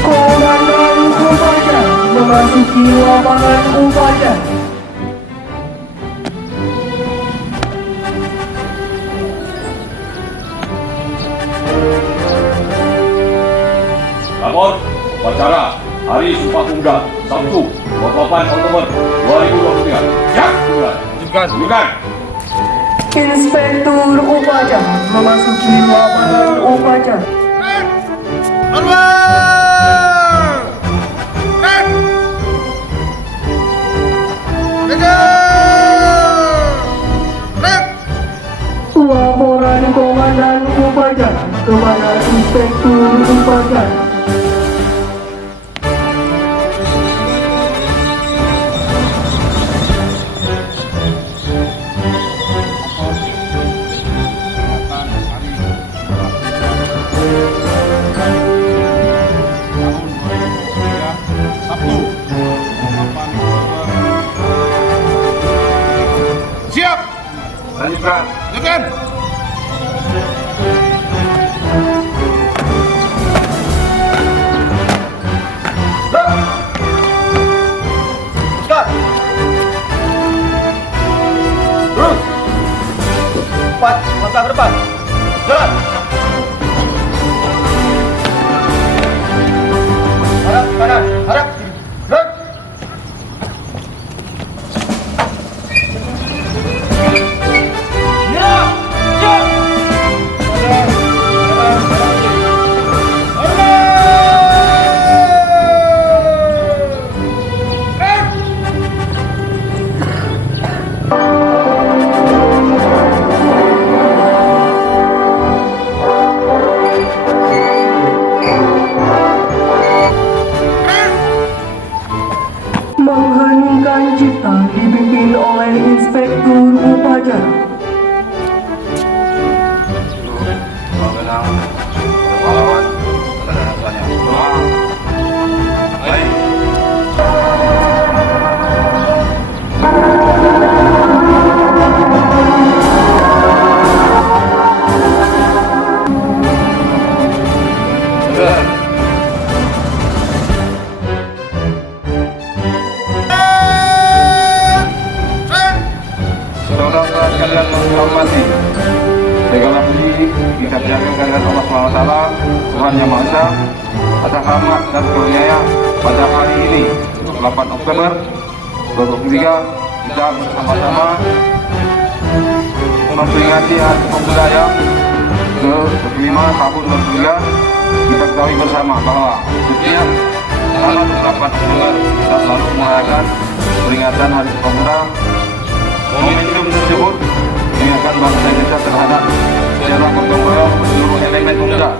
Komandan upacara memasuki lapangan upacara. Lapor, upacara Hari Sumpah Pemuda Sabtu 28 Oktober 2023. Ya, tunjukkan. Inspektur upacara memasuki lapangan upacara. Laporan komandan upacara kepada inspektur upacara. Siap. Lanjutkan. Lanjutkan. Start. Terus. 4, langkah ke depan. Jalan. Harap kanan, harap kiri. Gerak. Mengheningkan cipta dipimpin oleh inspektur upacara. Pahlawan, tanya. Baik. Saudara sekalian menghormati segala puji kita panjatkan kehadirat Allah SWT, Tuhan Yang Maha Esa, atas rahmat dan karunia pada hari ini 8 Oktober 2023 kita bersama-sama memperingati Hari Pemuda yang ke-5 tahun 2023. Kita ketahui bersama bahwa setiap tanggal 8 Oktober kita selalu merayakan peringatan Hari Pemuda. Momentum tersebut mengingatkan bangsa Indonesia terhadap sejarah gotong royong seluruh elemen pemuda